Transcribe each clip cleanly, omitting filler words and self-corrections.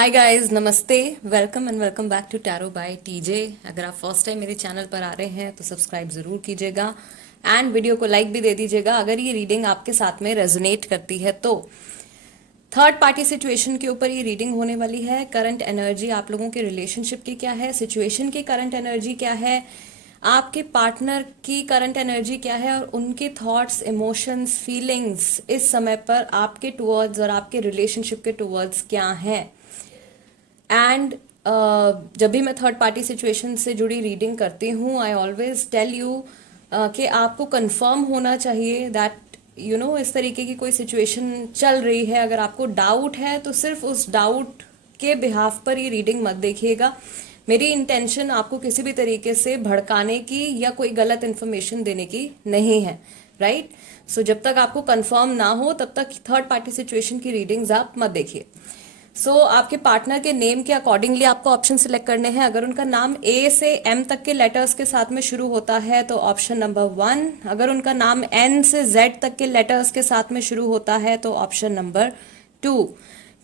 Hi guys, namaste. Welcome and welcome back to tarot by TJ. अगर आप first time मेरे channel पर आ रहे हैं तो सब्सक्राइब जरूर कीजिएगा एंड वीडियो को लाइक भी दे दीजिएगा अगर ये रीडिंग आपके साथ में रेजोनेट करती है तो। थर्ड पार्टी सिचुएशन के ऊपर ये रीडिंग होने वाली है। करंट एनर्जी आप लोगों के रिलेशनशिप की क्या है, सिचुएशन की करंट एनर्जी क्या है, आपके पार्टनर की करंट एनर्जी क्या है और उनके थॉट्स, इमोशंस, फीलिंग्स इस समय पर आपके टुवर्ड्स और आपके रिलेशनशिप के टुवर्ड्स क्या हैं। एंड जब भी मैं थर्ड पार्टी सिचुएशन से जुड़ी रीडिंग करती हूँ आई ऑलवेज टेल यू कि आपको कंफर्म होना चाहिए दैट इस तरीके की कोई सिचुएशन चल रही है। अगर आपको डाउट है तो सिर्फ उस डाउट के बिहाफ पर ये रीडिंग मत देखिएगा। मेरी इंटेंशन आपको किसी भी तरीके से भड़काने की या कोई गलत इन्फॉर्मेशन देने की नहीं है, राइट। सो जब तक आपको कंफर्म ना हो तब तक थर्ड पार्टी सिचुएशन की रीडिंग्स आप मत देखिए। आपके पार्टनर के नेम के अकॉर्डिंगली आपको ऑप्शन सिलेक्ट करने हैं। अगर उनका नाम ए से एम तक के लेटर्स के साथ में शुरू होता है तो ऑप्शन नंबर 1। अगर उनका नाम एन से जेड तक के लेटर्स के साथ में शुरू होता है तो ऑप्शन नंबर 2।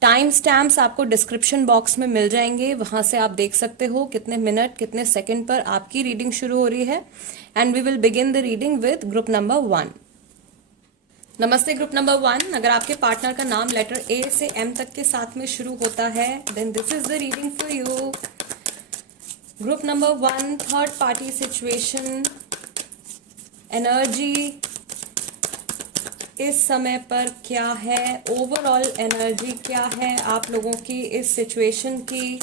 टाइम स्टैम्प्स आपको डिस्क्रिप्शन बॉक्स में मिल जाएंगे, वहां से आप देख सकते हो कितने मिनट कितने सेकंड पर आपकी रीडिंग शुरू हो रही है। And we will begin the reading with group number 1। Namaste group number 1। अगर आपके पार्टनर का नाम लेटर ए से एम तक के साथ में शुरू होता है then this is the reading for you. Group number 1, third party situation energy इस समय पर क्या है, ओवरऑल एनर्जी क्या है आप लोगों की इस सिचुएशन की।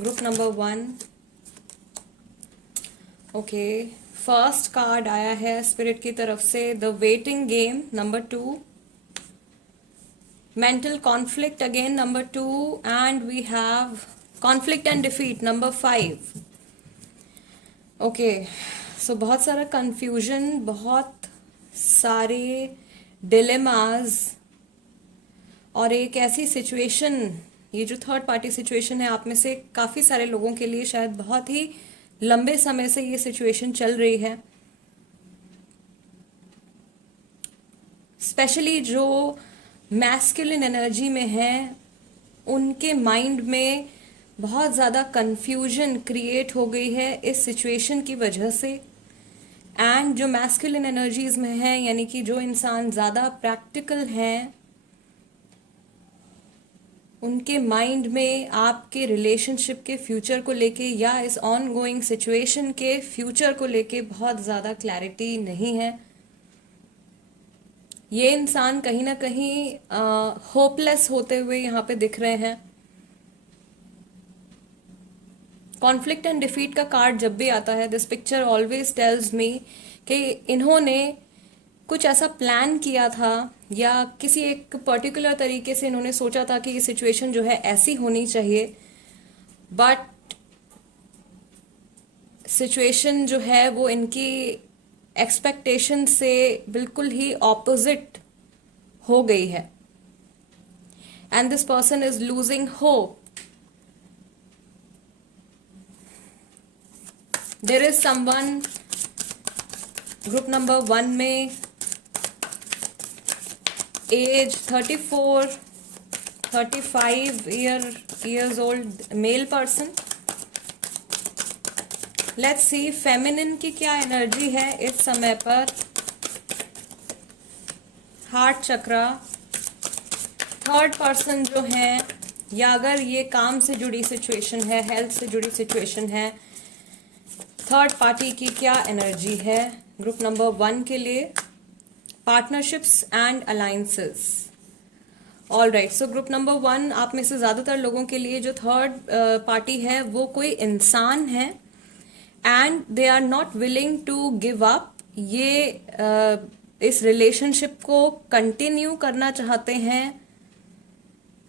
Group number 1, okay. First card आया है स्पिरिट की तरफ से the waiting game number 2, mental conflict again number 2 and we have conflict and defeat number 5। Okay, so बहुत सारा कंफ्यूजन, बहुत सारे डिलेमाज और एक ऐसी सिचुएशन, ये जो थर्ड पार्टी सिचुएशन है आप में से काफी सारे लोगों के लिए शायद बहुत ही लंबे समय से ये सिचुएशन चल रही है। स्पेशली जो मैस्कुलिन एनर्जी में है उनके माइंड में बहुत ज़्यादा कंफ्यूजन क्रिएट हो गई है इस सिचुएशन की वजह से। एंड जो मैस्कुलिन एनर्जीज में है यानी कि जो इंसान ज़्यादा प्रैक्टिकल हैं उनके माइंड में आपके रिलेशनशिप के फ्यूचर को लेके या इस ऑन गोइंग सिचुएशन के फ्यूचर को लेके बहुत ज़्यादा क्लैरिटी नहीं है। ये इंसान कहीं ना कहीं होपलेस होते हुए यहाँ पे दिख रहे हैं। कॉन्फ्लिक्ट एंड डिफीट का कार्ड जब भी आता है this picture always tells me कि इन्होंने कुछ ऐसा प्लान किया था या किसी एक पर्टिकुलर तरीके से इन्होंने सोचा था कि ये सिचुएशन जो है ऐसी होनी चाहिए, बट सिचुएशन जो है वो इनकी एक्सपेक्टेशन से बिल्कुल ही ऑपोजिट हो गई है and this person is losing hope. There is someone group number 1 में age 34 35 years old male person. Let's see feminine की क्या एनर्जी है इस समय पर। हार्ट चक्रा, थर्ड पर्सन जो है या अगर ये काम से जुड़ी सिचुएशन है, हेल्थ से जुड़ी सिचुएशन है, थर्ड पार्टी की क्या एनर्जी है ग्रुप नंबर 1 के लिए। Partnerships and alliances. All right, so group number 1 आप में से ज्यादातर लोगों के लिए जो थर्ड पार्टी है वो कोई इंसान है and they are not willing to give up. ये इस रिलेशनशिप को कंटिन्यू करना चाहते हैं।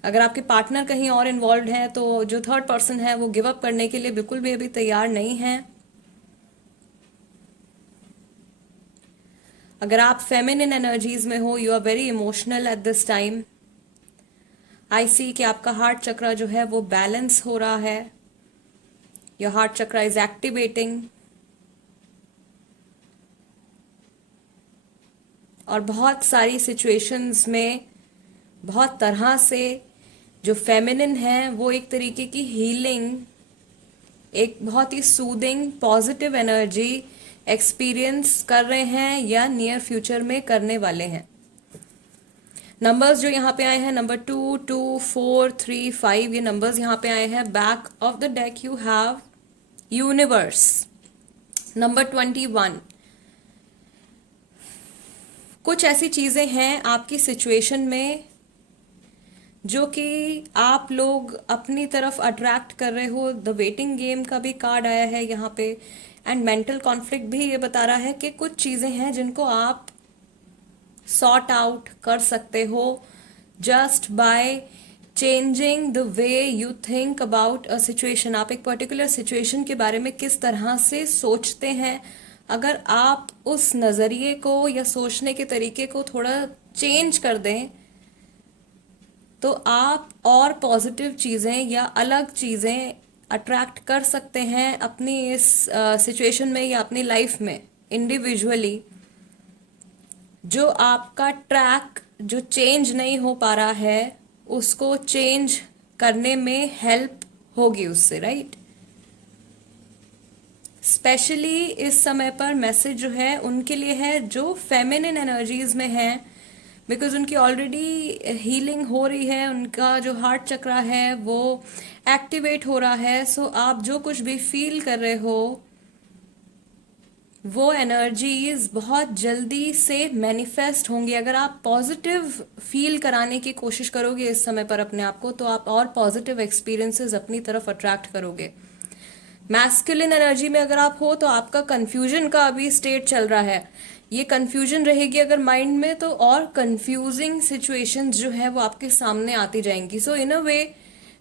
अगर आपके पार्टनर कहीं और इन्वॉल्व है तो जो थर्ड पर्सन है वो गिव अप करने के लिए बिल्कुल भी अभी तैयार नहीं है। अगर आप फेमिनिन एनर्जीज में हो you are very emotional at this time. I see कि आपका हार्ट चक्र जो है वो बैलेंस हो रहा है। योर हार्ट चक्र इज एक्टिवेटिंग और बहुत सारी सिचुएशंस में बहुत तरह से जो फेमिनिन है वो एक तरीके की हीलिंग, एक बहुत ही सूदिंग पॉजिटिव एनर्जी एक्सपीरियंस कर रहे हैं या नियर फ्यूचर में करने वाले हैं। नंबर्स जो यहाँ पे आए हैं, नंबर 2, 2, 4, 3, 5, ये नंबर्स यहाँ पे आए हैं। Back of the deck you have universe, number 21। कुछ ऐसी चीजें हैं आपकी सिचुएशन में जो कि आप लोग अपनी तरफ अट्रैक्ट कर रहे हो। द वेटिंग गेम का भी कार्ड आया है यहाँ पे, एंड मेंटल कॉन्फ्लिक्ट भी ये बता रहा है कि कुछ चीजें हैं जिनको आप सॉर्ट आउट कर सकते हो just by changing the way you think about a situation. आप एक पर्टिकुलर सिचुएशन के बारे में किस तरह से सोचते हैं, अगर आप उस नजरिए को या सोचने के तरीके को थोड़ा चेंज कर दें तो आप और पॉजिटिव चीजें या अलग चीजें अट्रैक्ट कर सकते हैं अपनी इस सिचुएशन में या अपनी लाइफ में इंडिविजुअली। जो आपका ट्रैक जो चेंज नहीं हो पा रहा है उसको चेंज करने में हेल्प होगी उससे, राइट। स्पेशली इस समय पर मैसेज जो है उनके लिए है जो फेमिनिन एनर्जीज में है, बिकॉज उनकी ऑलरेडी हीलिंग हो रही है, उनका जो हार्ट चक्रा है वो एक्टिवेट हो रहा है। सो आप जो कुछ भी फील कर रहे हो वो एनर्जीज बहुत जल्दी से मैनिफेस्ट होंगी। अगर आप पॉजिटिव फील कराने की कोशिश करोगे इस समय पर अपने आप को, तो आप और पॉजिटिव एक्सपीरियंसेस अपनी तरफ अट्रैक्ट करोगे। मैस्कुलिन एनर्जी में अगर आप हो तो आपका कंफ्यूजन का अभी स्टेट चल रहा है, ये कंफ्यूजन रहेगी अगर माइंड में, तो और कंफ्यूजिंग सिचुएशंस जो है वो आपके सामने आती जाएंगी। सो इन अ वे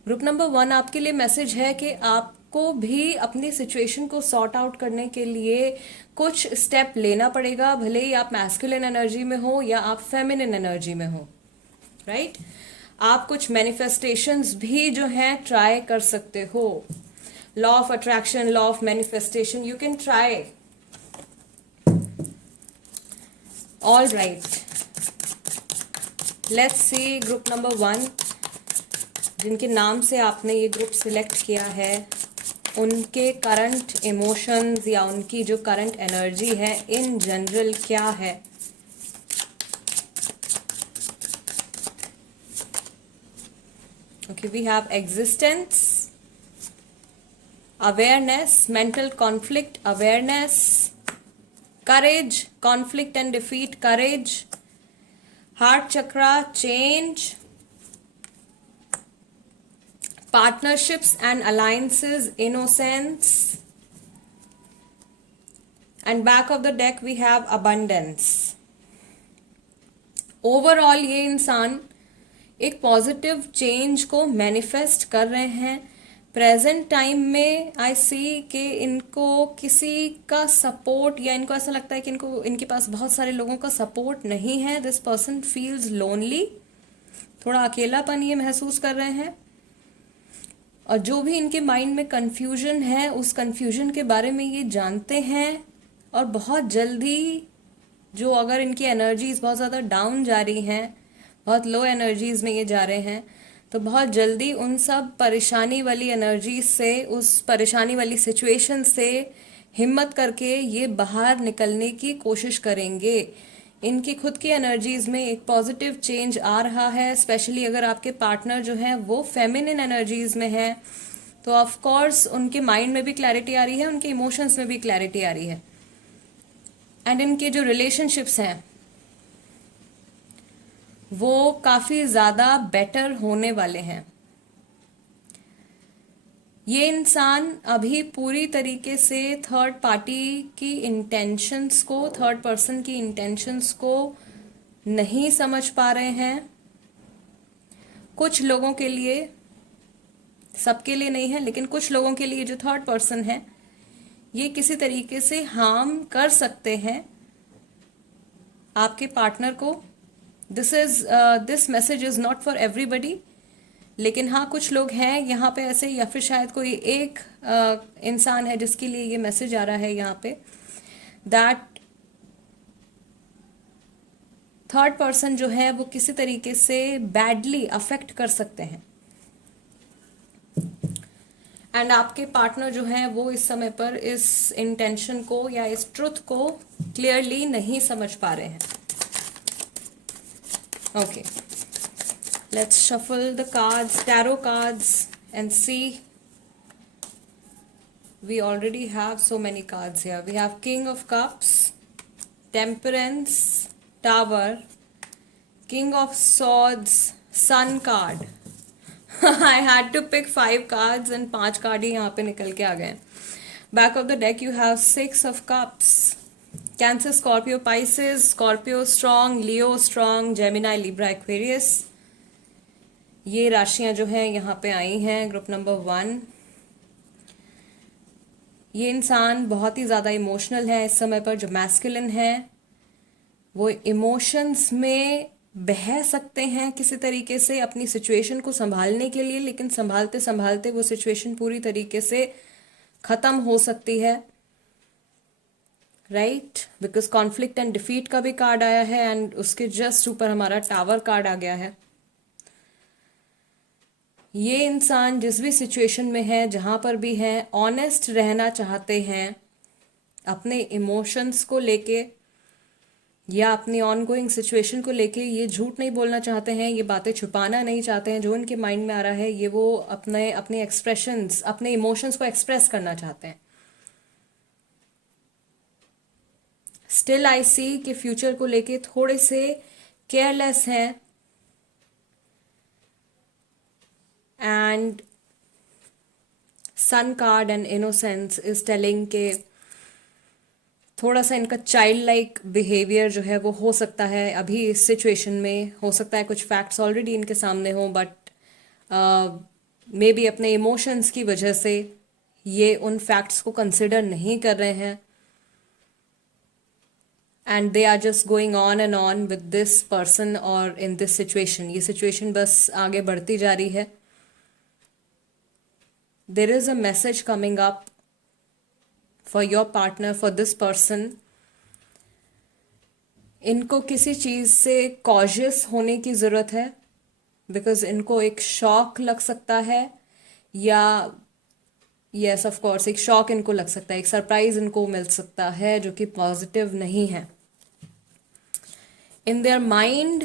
ग्रुप नंबर 1 आपके लिए मैसेज है कि आपको भी अपनी सिचुएशन को सॉर्ट आउट करने के लिए कुछ स्टेप लेना पड़ेगा, भले ही आप मैस्कुलिन एनर्जी में हो या आप फेमिनिन एनर्जी में हो, राइट। आप कुछ मैनिफेस्टेशंस भी जो हैं ट्राई कर सकते हो। Law of attraction, law of manifestation, you can try. All right, let's see group number 1, जिनके नाम से आपने ये ग्रुप सिलेक्ट किया है, उनके करंट इमोशंस या उनकी जो करंट एनर्जी है इन जनरल क्या है। Okay, we have existence, awareness, mental conflict awareness, courage, conflict and defeat, courage, heart chakra, change, partnerships and alliances, innocence, and back of the deck we have abundance. Overall ये इंसान एक positive change को manifest कर रहे हैं। Present time में आई see कि इनको किसी का सपोर्ट, या इनको ऐसा लगता है कि इनके पास बहुत सारे लोगों का सपोर्ट नहीं है। दिस पर्सन फील्स लोनली, थोड़ा अकेलापन ये महसूस कर रहे हैं। और जो भी इनके माइंड में कंफ्यूजन है उस कंफ्यूजन के बारे में ये जानते हैं, और बहुत जल्दी जो अगर इनकी एनर्जीज बहुत ज़्यादा डाउन जा रही हैं, बहुत लो एनर्जीज में ये जा रहे हैं, तो बहुत जल्दी उन सब परेशानी वाली एनर्जी से, उस परेशानी वाली सिचुएशन से हिम्मत करके ये बाहर निकलने की कोशिश करेंगे। इनकी खुद की एनर्जीज में एक पॉजिटिव चेंज आ रहा है। स्पेशली अगर आपके पार्टनर जो है वो फेमिनिन एनर्जीज में है तो ऑफ कोर्स उनके माइंड में भी क्लैरिटी आ रही है, उनके इमोशंस में भी क्लैरिटी आ रही है। एंड इनके जो रिलेशनशिप्स हैं वो काफी ज्यादा बेटर होने वाले हैं। ये इंसान अभी पूरी तरीके से थर्ड पार्टी की इंटेंशंस को, थर्ड पर्सन की इंटेंशंस को नहीं समझ पा रहे हैं। कुछ लोगों के लिए, सबके लिए नहीं है, लेकिन कुछ लोगों के लिए जो थर्ड पर्सन है ये किसी तरीके से हार्म कर सकते हैं आपके पार्टनर को। This message is not for everybody, लेकिन हाँ कुछ लोग हैं यहाँ पे ऐसे, या फिर शायद कोई एक इंसान है जिसके लिए ये मैसेज आ रहा है यहाँ पे, दैट थर्ड पर्सन जो है वो किसी तरीके से बैडली अफेक्ट कर सकते हैं, एंड आपके पार्टनर जो है वो इस समय पर इस इंटेंशन को या इस ट्रुथ को क्लियरली नहीं समझ पा रहे हैं। Okay, let's shuffle the cards, tarot cards, and see. We already have so many cards here. We have King of Cups, Temperance, Tower, King of Swords, Sun card. I had to pick 5 cards and 5 card ही यहाँ पे निकल के आ गए. Back of the deck you have 6 of Cups. Cancer, Scorpio, Pisces, Scorpio strong, Leo strong, Gemini, Libra, Aquarius. ये राशियां जो हैं यहाँ पे आई हैं ग्रुप नंबर 1. ये इंसान बहुत ही ज़्यादा इमोशनल है इस समय पर. जो मैस्कुलिन है वो इमोशंस में बह सकते हैं किसी तरीके से अपनी सिचुएशन को संभालने के लिए, लेकिन संभालते संभालते वो सिचुएशन पूरी तरीके से ख़त्म हो सकती है. Right, because conflict and defeat का भी कार्ड आया है एंड उसके जस्ट ऊपर हमारा टावर कार्ड आ गया है. ये इंसान जिस भी सिचुएशन में है, जहाँ पर भी है, ऑनेस्ट रहना चाहते हैं अपने इमोशंस को लेके या अपनी ऑनगोइंग सिचुएशन को लेके. ये झूठ नहीं बोलना चाहते हैं, ये बातें छुपाना नहीं चाहते हैं. जो इनके माइंड में आ रहा है ये वो अपने एक्सप्रेशंस, अपने इमोशंस को एक्सप्रेस करना चाहते हैं. स्टिल आई सी कि फ्यूचर को लेके थोड़े से केयरलेस हैं. And sun card and innocence is telling के थोड़ा सा इनका चाइल्ड लाइक बिहेवियर जो है वो हो सकता है अभी इस सिचुएशन में. हो सकता है कुछ फैक्ट्स ऑलरेडी इनके सामने हों, बट मे बी अपने इमोशंस की वजह से ये उन फैक्ट्स को कंसिडर नहीं कर रहे हैं. And they are just going on and on with this person और इन दिस सिचुएशन. ये सिचुएशन बस आगे बढ़ती जा रही है. There is a message coming up for your partner, for this person. इनको किसी चीज़ से कॉशियस होने की ज़रूरत है, बिकॉज इनको एक शॉक लग सकता है, या यस ऑफ कोर्स एक शॉक इनको लग सकता है, एक सरप्राइज इनको मिल सकता है जो कि पॉजिटिव नहीं है. In their mind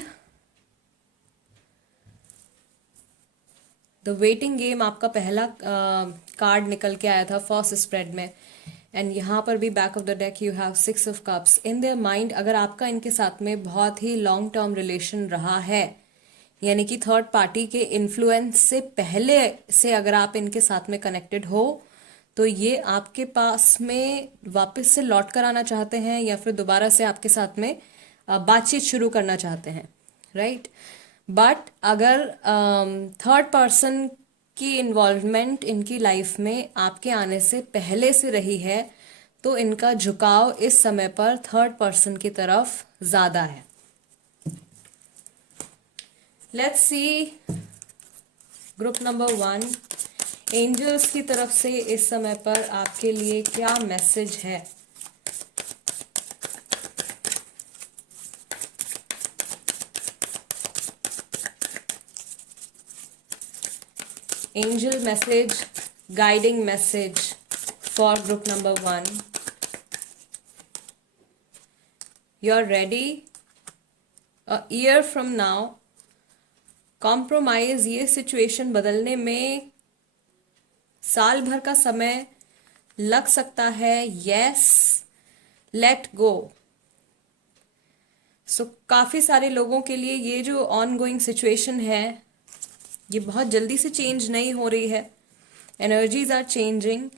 the waiting game आपका पहला कार्ड निकल के आया था फर्स्ट स्प्रेड में, एंड यहाँ पर भी back of the deck you have 6 of cups. In their mind अगर आपका इनके साथ में बहुत ही लॉन्ग टर्म रिलेशन रहा है, यानी कि थर्ड पार्टी के इन्फ्लुएंस से पहले से अगर आप इनके साथ में कनेक्टेड हो, तो ये आपके पास में वापस से लौट कर आना चाहते हैं या फिर दोबारा से आपके साथ में बातचीत शुरू करना चाहते हैं. राइट, बट अगर थर्ड पर्सन की इन्वॉल्वमेंट इनकी लाइफ में आपके आने से पहले से रही है, तो इनका झुकाव इस समय पर थर्ड पर्सन की तरफ ज़्यादा है. Let's see group number 1, angels की तरफ से इस समय पर आपके लिए क्या मैसेज है. Angel message, guiding message for group number 1. You're ready. A year from now, compromise ये situation बदलने में साल भर का समय लग सकता है. Yes, let go. So काफ़ी सारे लोगों के लिए ये जो ongoing situation है ये बहुत जल्दी से चेंज नहीं हो रही है. Energies are changing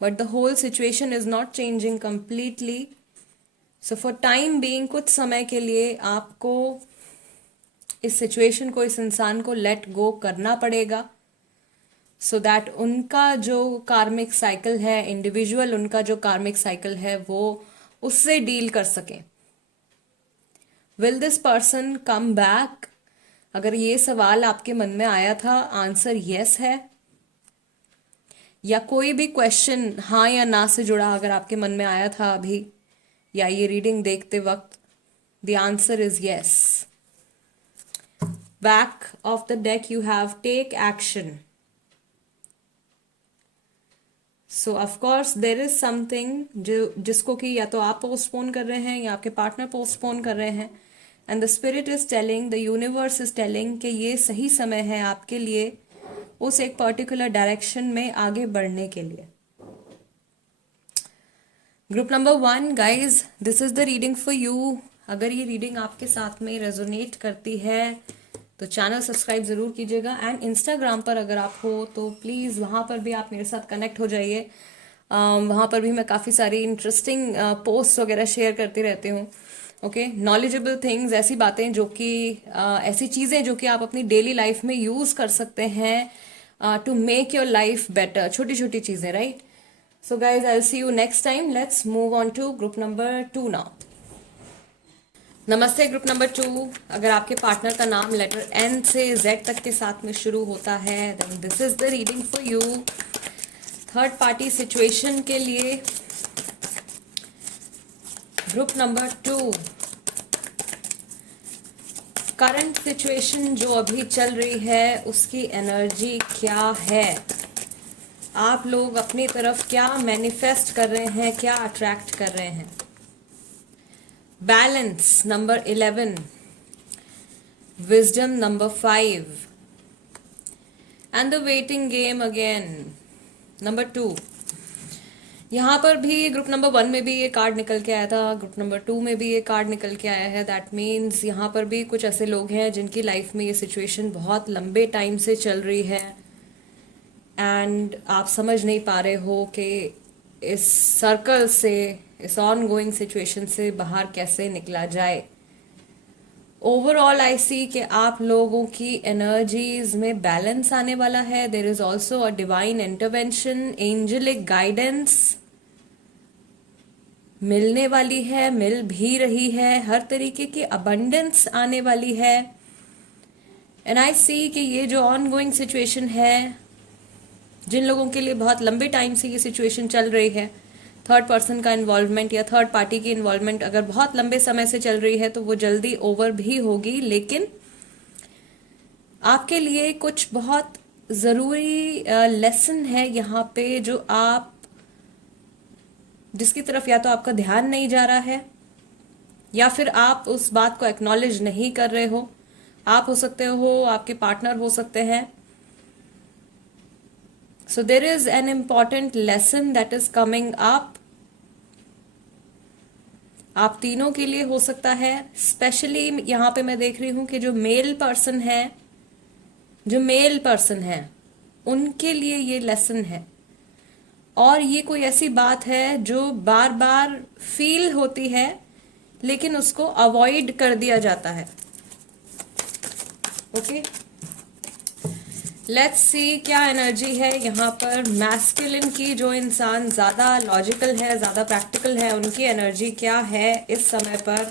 but the whole situation is not changing completely. So for time being कुछ समय के लिए आपको इस सिचुएशन को, इस इंसान को लेट गो करना पड़ेगा, सो दैट उनका जो कार्मिक साइकिल है, इंडिविजुअल उनका जो कार्मिक साइकिल है, वो उससे डील कर सकें. Will this person come back? अगर ये सवाल आपके मन में आया था, आंसर यस है. या कोई भी क्वेश्चन हाँ या ना से जुड़ा अगर आपके मन में आया था अभी या ये रीडिंग देखते वक्त, The answer is yes. Back of the deck you have take action. So of course there is something जिसको कि या तो आप पोस्टपोन कर रहे हैं या आपके पार्टनर पोस्टपोन कर रहे हैं, and the spirit is telling, the universe is telling कि ये सही समय है आपके लिए उस एक पर्टिकुलर डायरेक्शन में आगे बढ़ने के लिए. Group number 1 guys, this is the reading for you. अगर ये रीडिंग आपके साथ में रेजोनेट करती है तो चैनल सब्सक्राइब ज़रूर कीजिएगा. एंड इंस्टाग्राम पर अगर आप हो तो प्लीज़ वहाँ पर भी आप मेरे साथ कनेक्ट हो जाइए. वहाँ पर भी मैं काफ़ी सारी इंटरेस्टिंग पोस्ट वगैरह शेयर करती रहती हूँ. ओके, नॉलेजेबल थिंग्स, ऐसी बातें जो कि ऐसी चीज़ें जो कि आप अपनी डेली लाइफ में यूज़ कर सकते हैं to make your life better. छोटी छोटी चीज़ें, right? So guys, I'll see you next time. Let's move on to group number 2 now. नमस्ते ग्रुप नंबर 2. अगर आपके पार्टनर का नाम लेटर N से Z तक के साथ में शुरू होता है, then this is the reading for you. Third party situation के लिए ग्रुप नंबर 2, करंट सिचुएशन जो अभी चल रही है उसकी एनर्जी क्या है, आप लोग अपनी तरफ क्या मैनिफेस्ट कर रहे हैं, क्या अट्रैक्ट कर रहे हैं. Balance number 11, wisdom number 5 and the waiting game again number 2. यहाँ पर भी ग्रुप नंबर 1 में भी ये कार्ड निकल के आया था, ग्रुप नंबर 2 में भी ये कार्ड निकल के आया है. दैट मीन्स यहाँ पर भी कुछ ऐसे लोग हैं जिनकी लाइफ में ये सिचुएशन बहुत लंबे टाइम से चल रही है एंड आप समझ नहीं पा रहे हो कि इस सर्कल से, इस ऑन गोइंग सिचुएशन से बाहर कैसे निकला जाए. ओवरऑल आई सी कि आप लोगों की एनर्जीज में बैलेंस आने वाला है. There is also a divine intervention, angelic guidance मिलने वाली है, मिल भी रही है. हर तरीके की अबंडेंस आने वाली है. एंड आई सी कि ये जो ऑन गोइंग सिचुएशन है, जिन लोगों के लिए बहुत लंबे टाइम से ये सिचुएशन चल रही है, थर्ड पर्सन का इन्वॉल्वमेंट या थर्ड पार्टी की इन्वॉल्वमेंट अगर बहुत लंबे समय से चल रही है तो वो जल्दी ओवर भी होगी. लेकिन आपके लिए कुछ बहुत ज़रूरी लेसन है यहाँ पे जो आप, जिसकी तरफ या तो आपका ध्यान नहीं जा रहा है या फिर आप उस बात को एक्नॉलेज नहीं कर रहे हो. आप हो सकते हो, आपके पार्टनर हो सकते हैं. So there is an important lesson that is coming up. आप तीनों के लिए हो सकता है. स्पेशली यहाँ पे मैं देख रही हूँ कि जो मेल पर्सन है उनके लिए ये लेसन है. और ये कोई ऐसी बात है जो बार बार फील होती है लेकिन उसको अवॉइड कर दिया जाता है. ओके, लेट्स सी क्या एनर्जी है यहाँ पर. मैस्कुलिन की, जो इंसान ज़्यादा लॉजिकल है, ज़्यादा प्रैक्टिकल है, उनकी एनर्जी क्या है इस समय पर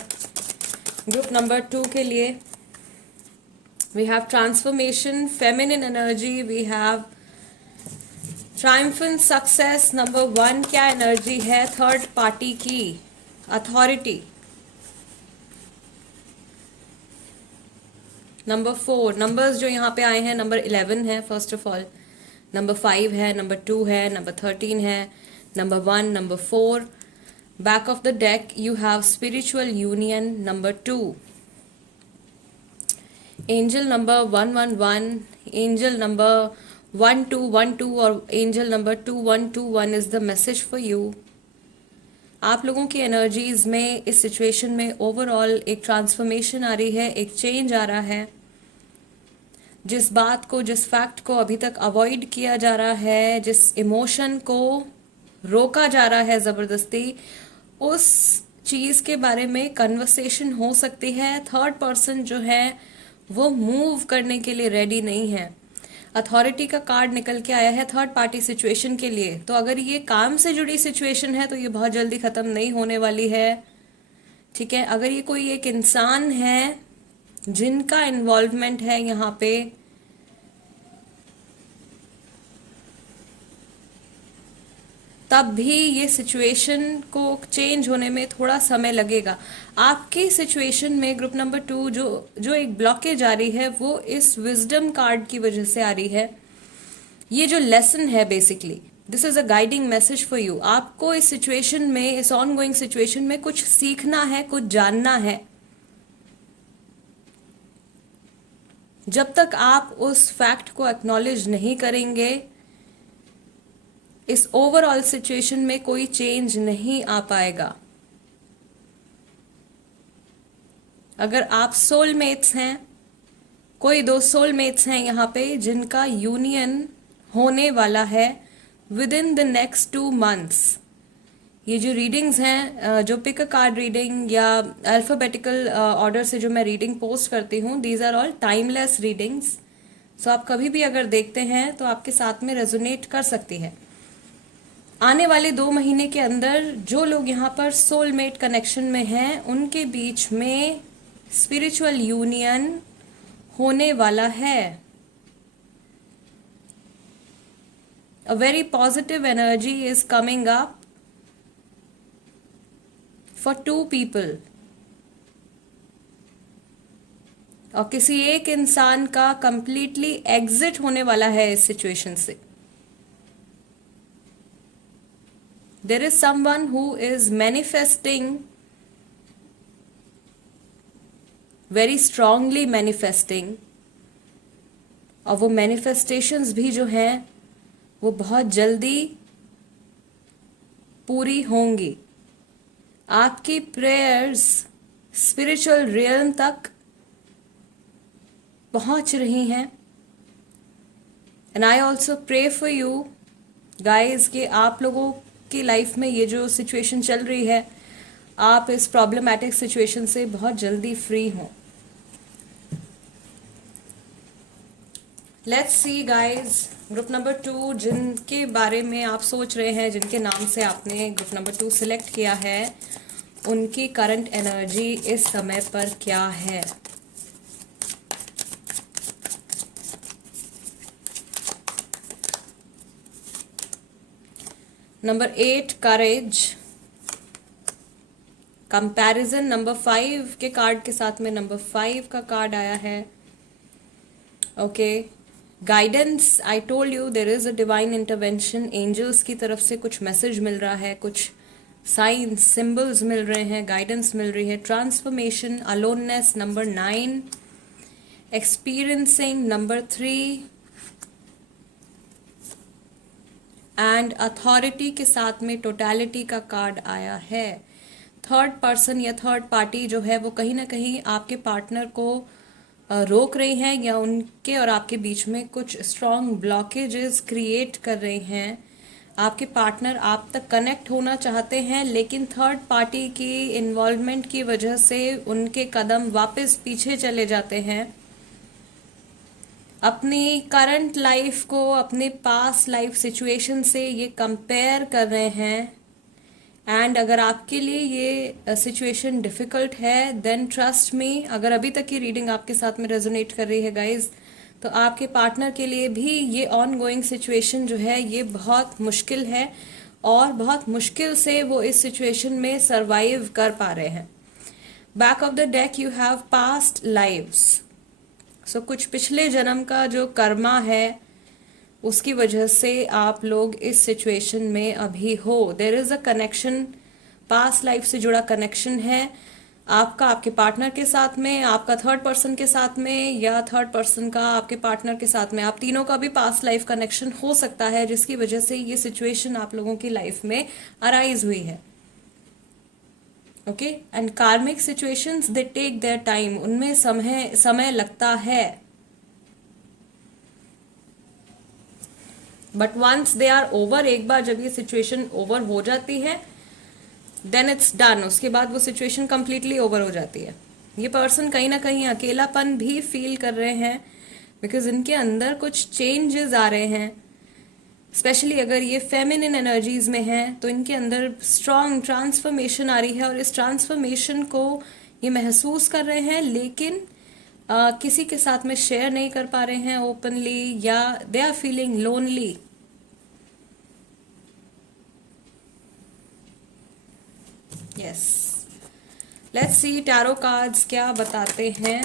ग्रुप नंबर 2 के लिए. We have transformation, feminine energy, we have triumphant success. Number 1 क्या एनर्जी है थर्ड पार्टी की, अथॉरिटी. नंबर 4, नंबर्स जो यहाँ पे आए हैं, नंबर 11 है फर्स्ट ऑफ ऑल, नंबर 5 है, नंबर 2 है, नंबर 13 है, number 1, number 4. Back of the deck you have spiritual union number 2, angel number 111, angel number 1212 और angel number 2121 is the message for you. आप लोगों की एनर्जीज में इस सिचुएशन में ओवरऑल एक ट्रांसफॉर्मेशन आ रही है, एक चेंज आ रहा है. जिस बात को, जिस फैक्ट को अभी तक अवॉइड किया जा रहा है, जिस इमोशन को रोका जा रहा है ज़बरदस्ती, उस चीज़ के बारे में कन्वर्सेशन हो सकती है. थर्ड पर्सन जो है वो मूव करने के लिए रेडी नहीं है. अथॉरिटी का कार्ड निकल के आया है थर्ड पार्टी सिचुएशन के लिए. तो अगर ये काम से जुड़ी सिचुएशन है तो ये बहुत जल्दी ख़त्म नहीं होने वाली है. ठीक है, अगर ये कोई एक इंसान है जिनका इन्वॉल्वमेंट है यहाँ पे, तब भी ये सिचुएशन को चेंज होने में थोड़ा समय लगेगा। आपकी सिचुएशन में ग्रुप नंबर 2 जो जो एक ब्लॉकेज आ रही है वो इस विजडम कार्ड की वजह से आ रही है। ये जो लेसन है basically this is a guiding message for you. आपको इस सिचुएशन में, इस ऑन गोइंग सिचुएशन में कुछ सीखना है, कुछ जानना है। जब तक आप उस फैक्ट को एक्नॉलेज नहीं करेंगे इस ओवरऑल सिचुएशन में कोई चेंज नहीं आ पाएगा। अगर आप सोलमेट्स हैं, कोई दो सोलमेट्स हैं यहाँ पे जिनका यूनियन होने वाला है within the next 2 months. ये जो रीडिंग्स हैं, जो पिक अ कार्ड रीडिंग या अल्फाबेटिकल ऑर्डर से जो मैं रीडिंग पोस्ट करती हूँ, these are all timeless readings. So आप कभी भी अगर देखते हैं तो आपके साथ में रेजोनेट कर सकती है। आने वाले 2 महीने के अंदर जो लोग यहाँ पर सोलमेट कनेक्शन में हैं उनके बीच में स्पिरिचुअल यूनियन होने वाला है। A very positive energy is coming up for 2 people. और किसी एक इंसान का कंप्लीटली एग्जिट होने वाला है इस सिचुएशन से। There is someone who is manifesting, very strongly manifesting, और वो manifestations भी जो हैं वो बहुत जल्दी पूरी होंगी। आपकी प्रेयर्स स्पिरिचुअल रियल्म तक पहुंच रही हैं। And I also pray for you guys कि आप लोगों की लाइफ में ये जो सिचुएशन चल रही है, आप इस प्रॉब्लमैटिक सिचुएशन से बहुत जल्दी फ्री हों। Let's see guys, group number 2 जिनके बारे में आप सोच रहे हैं, जिनके नाम से आपने ग्रुप नंबर 2 सिलेक्ट किया है, उनकी करंट एनर्जी इस समय पर क्या है। नंबर 8 करेज, कंपैरिजन। नंबर 5 के कार्ड के साथ में नंबर 5 का कार्ड आया है। Okay, guidance. I told you there is a divine intervention. Angels की तरफ से कुछ मैसेज मिल रहा है, कुछ साइंस सिंबल्स मिल रहे हैं, गाइडेंस मिल रही है। Transformation, aloneness number 9, experiencing number 3 and authority के साथ में टोटलिटी का कार्ड आया है। थर्ड पर्सन या थर्ड पार्टी जो है वो कहीं ना कहीं आपके पार्टनर को रोक रही हैं या उनके और आपके बीच में कुछ स्ट्रॉन्ग ब्लॉकेजेस क्रिएट कर रही हैं। आपके पार्टनर आप तक कनेक्ट होना चाहते हैं लेकिन थर्ड पार्टी की इन्वॉल्वमेंट की वजह से उनके कदम वापस पीछे चले जाते हैं। अपनी करंट लाइफ को अपने पास्ट लाइफ सिचुएशन से ये कंपेयर कर रहे हैं। एंड अगर आपके लिए ये सिचुएशन डिफ़िकल्ट है देन ट्रस्ट मी, अगर अभी तक की रीडिंग आपके साथ में रेजोनेट कर रही है गाइज, तो आपके पार्टनर के लिए भी ये ऑन गोइंग सिचुएशन जो है ये बहुत मुश्किल है और बहुत मुश्किल से वो इस सिचुएशन में सरवाइव कर पा रहे हैं। Back of the deck you have past lives. So कुछ पिछले जन्म का जो कर्मा है उसकी वजह से आप लोग इस सिचुएशन में अभी हो। There is a connection, past life से जुड़ा कनेक्शन है आपका आपके पार्टनर के साथ में, आपका थर्ड पर्सन के साथ में, या थर्ड पर्सन का आपके पार्टनर के साथ में। आप तीनों का भी पास्ट लाइफ कनेक्शन हो सकता है जिसकी वजह से ये सिचुएशन आप लोगों की लाइफ में अराइज हुई है। Okay, and karmic situations they take their time, उनमें समय लगता है, but once they are over, एक बार जब ये सिचुएशन ओवर हो जाती है देन इट्स डन। उसके बाद वो सिचुएशन कंप्लीटली ओवर हो जाती है। ये पर्सन कहीं ना कहीं अकेलापन भी फील कर रहे हैं बिकॉज इनके अंदर कुछ चेंजेस आ रहे हैं। स्पेशली अगर ये फेमिनिन एनर्जीज में हैं तो इनके अंदर स्ट्रॉन्ग ट्रांसफॉर्मेशन आ रही है और इस ट्रांसफॉर्मेशन को ये महसूस कर रहे हैं लेकिन किसी के साथ में शेयर नहीं कर पा रहे हैं ओपनली, या they are feeling lonely. Yes, let's see tarot cards क्या बताते हैं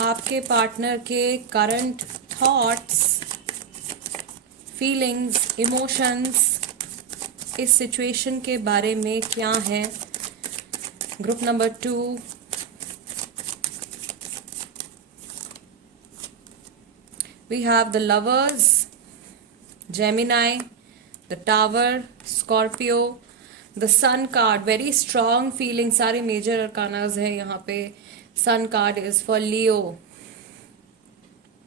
आपके पार्टनर के करंट थॉट्स, फीलिंग्स, इमोशंस इस सिचुएशन के बारे में क्या है। Group number 2, we have the lovers, Gemini, the tower, Scorpio, the sun card, very strong feeling, सारे major arcanas है यहाँ पे। sun card is for Leo,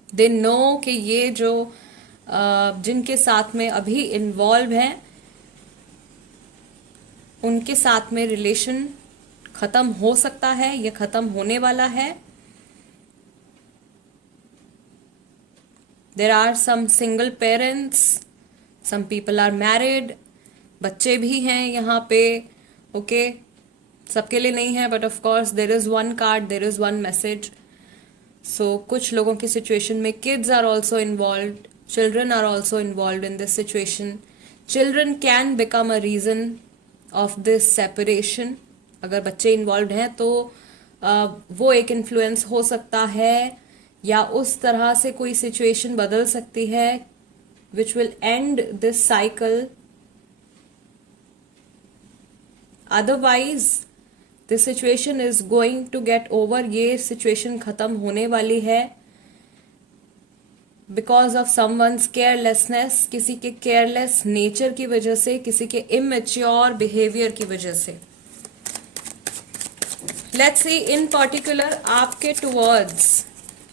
they know कि ये जो जिनके साथ में अभी इन्वॉल्व हैं उनके साथ में रिलेशन खत्म हो सकता है या खत्म होने वाला है। There are some single parents, some people are married, बच्चे भी हैं यहाँ पे, ओके सबके लिए नहीं है, but of course there is one card, there is one message. So कुछ लोगों की सिचुएशन में kids are also involved, children are also involved in this situation. Children can become a reason of this separation. अगर बच्चे involve हैं तो वो एक इन्फ्लुएंस हो सकता है, या उस तरह से कोई सिचुएशन बदल सकती है which will end this cycle. Otherwise this situation is going to get over, ये सिचुएशन खत्म होने वाली है बिकॉज ऑफ समवंस केयरलेसनेस, किसी के केयरलेस नेचर की वजह से, किसी के इमेच्योर बिहेवियर की वजह से। लेट्स सी इन पर्टिकुलर आपके टुवर्ड्स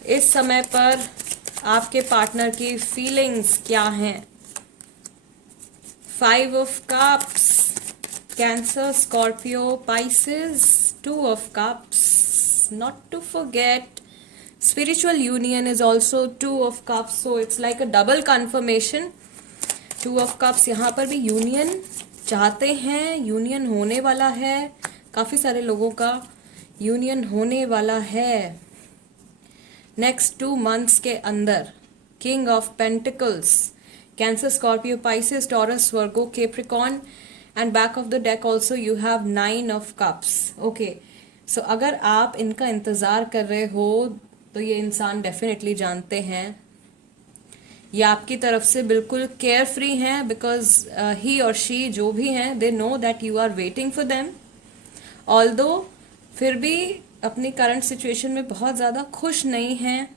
इस समय पर आपके पार्टनर की फीलिंग्स क्या हैं। 5 of cups, Cancer, Scorpio, Pisces, 2 of cups, not to forget spiritual union is also 2 of cups, so it's like a double confirmation। 2 of cups यहाँ पर भी यूनियन चाहते हैं, यूनियन होने वाला है, काफी सारे लोगों का यूनियन होने वाला है नेक्स्ट 2 months के अंदर। King of pentacles, Cancer, Scorpio, Pisces, Taurus, Virgo, Capricorn, and back of the deck also you have 9 of cups. Okay, so अगर आप इनका इंतजार कर रहे हो तो ये इंसान डेफिनेटली जानते हैं, ये आपकी तरफ से बिल्कुल केयर फ्री हैं, बिकॉज ही और शी जो भी हैं they know that you are waiting for them. Although फिर भी अपनी करंट सिचुएशन में बहुत ज़्यादा खुश नहीं हैं।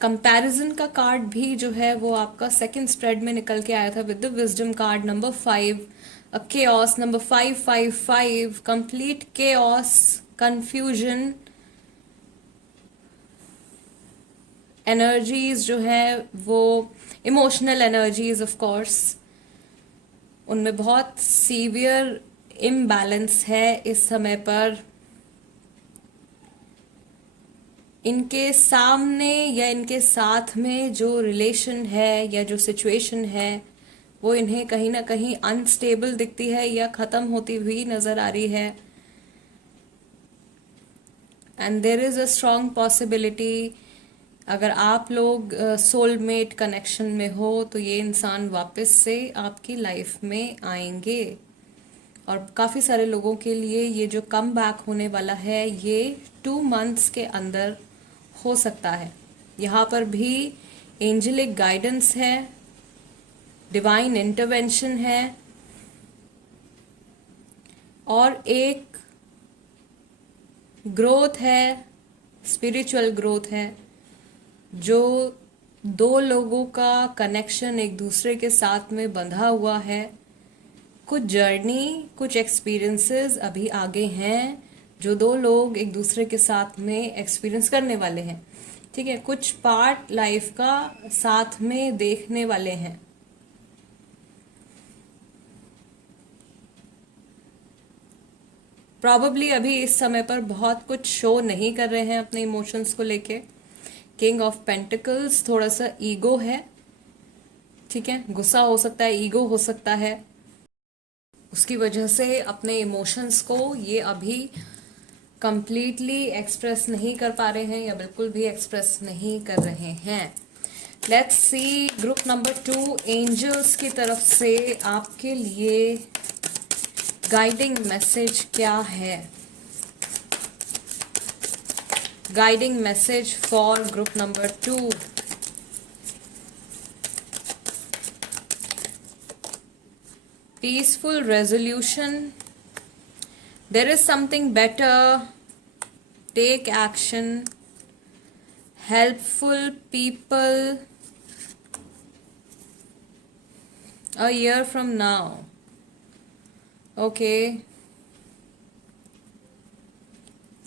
कंपैरिजन का कार्ड भी जो है वो आपका सेकंड स्प्रेड में निकल के आया था with the wisdom card number 5, a chaos, number 555, complete chaos, confusion, energies जो है वो इमोशनल एनर्जीज ऑफ कोर्स, उनमें बहुत सीवियर इम्बैलेंस है इस समय पर। इनके सामने या इनके साथ में जो रिलेशन है या जो सिचुएशन है वो इन्हें कहीं ना कहीं अनस्टेबल दिखती है या ख़त्म होती हुई नज़र आ रही है। And there is a strong possibility, अगर आप लोग सोलमेट कनेक्शन में हो तो ये इंसान वापस से आपकी लाइफ में आएंगे। और काफ़ी सारे लोगों के लिए ये जो कम बैक होने वाला है ये 2 months के अंदर हो सकता है। यहाँ पर भी एंजेलिक गाइडेंस है, डिवाइन इंटरवेंशन है, और एक ग्रोथ है, स्पिरिचुअल ग्रोथ है, जो 2 लोगों का कनेक्शन एक दूसरे के साथ में बंधा हुआ है। कुछ जर्नी, कुछ एक्सपीरियंसेस अभी आगे हैं जो 2 लोग एक दूसरे के साथ में एक्सपीरियंस करने वाले हैं, ठीक है। कुछ पार्ट लाइफ का साथ में देखने वाले हैं। प्रॉबेबली अभी इस समय पर बहुत कुछ शो नहीं कर रहे हैं अपने इमोशंस को लेके। किंग ऑफ पेंटिकल्स थोड़ा सा ईगो है, ठीक है, गुस्सा हो सकता है, ईगो हो सकता है, उसकी वजह से अपने इमोशंस को ये अभी कंप्लीटली एक्सप्रेस नहीं कर पा रहे हैं या बिल्कुल भी एक्सप्रेस नहीं कर रहे हैं। Let's see group number 2 angels की तरफ से आपके लिए गाइडिंग मैसेज क्या है। Guiding message for group number 2। Peaceful resolution, there is something better, take action, helpful people, a year from now. Okay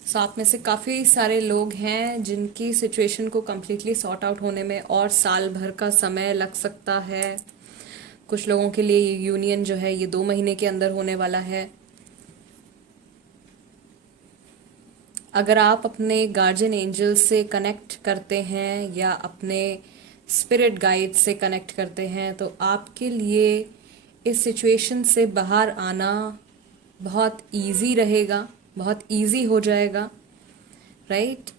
so आप में से काफ़ी सारे लोग हैं जिनकी सिचुएशन को कम्प्लीटली सॉर्ट आउट होने में और साल भर का समय लग सकता है। कुछ लोगों के लिए ये यूनियन जो है ये 2 महीने के अंदर होने वाला है। अगर आप अपने गार्जियन एंजल से कनेक्ट करते हैं या अपने स्पिरिट गाइड से कनेक्ट करते हैं तो आपके लिए इस सिचुएशन से बाहर आना बहुत इजी रहेगा, बहुत इजी हो जाएगा, राइट।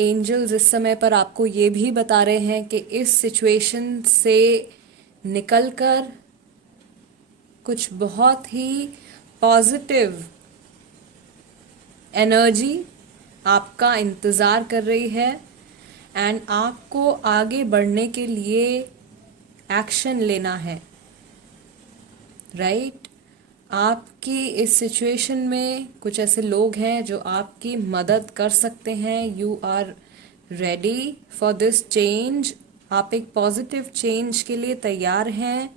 एंजल्स इस समय पर आपको ये भी बता रहे हैं कि इस सिचुएशन से निकलकर कुछ बहुत ही पॉजिटिव एनर्जी आपका इंतज़ार कर रही है एंड आपको आगे बढ़ने के लिए एक्शन लेना है, राइट। आपकी इस सिचुएशन में कुछ ऐसे लोग हैं जो आपकी मदद कर सकते हैं। You are ready for this change. आप एक पॉजिटिव चेंज के लिए तैयार हैं,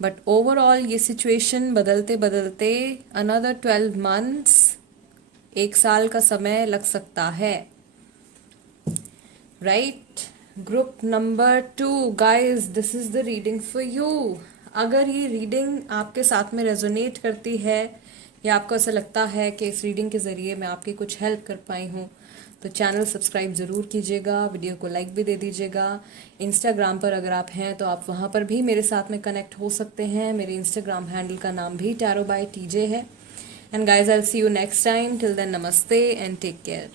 बट ओवरऑल ये सिचुएशन बदलते बदलते अनदर 12 मंथ्स, 1 साल का समय लग सकता है, right. Group number 2 guys, this is the reading for you. अगर ये रीडिंग आपके साथ में रेजोनेट करती है या आपको ऐसा लगता है कि इस रीडिंग के ज़रिए मैं आपकी कुछ हेल्प कर पाई हूँ तो चैनल सब्सक्राइब ज़रूर कीजिएगा, वीडियो को लाइक भी दे दीजिएगा। इंस्टाग्राम पर अगर आप हैं तो आप वहाँ पर भी मेरे साथ में कनेक्ट हो सकते हैं। मेरे इंस्टाग्राम हैंडल का नाम भी टैरो बाय टीजे है। And guys, I will see you next time. Till then, namaste and take care.